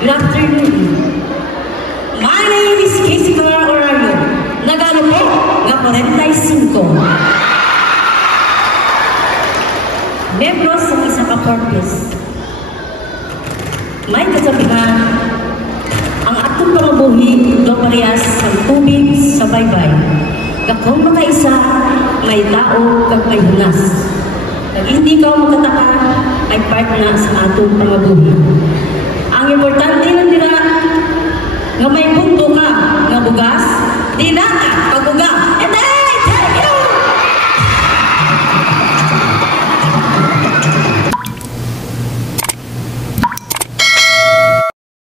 Good afternoon. My name is Casey Clara Orario. Nagano po nga 45. Membro sa isa ka purpose. May kasabihan, ang atong pangabuhi do parehas sa tubig sa baybay. Kung makaisa, may tao kag may hunas. Kag hindi ka makataka, ay part na sa atong pangabuhi. Ang importante na nila nga may punto ka nga bugas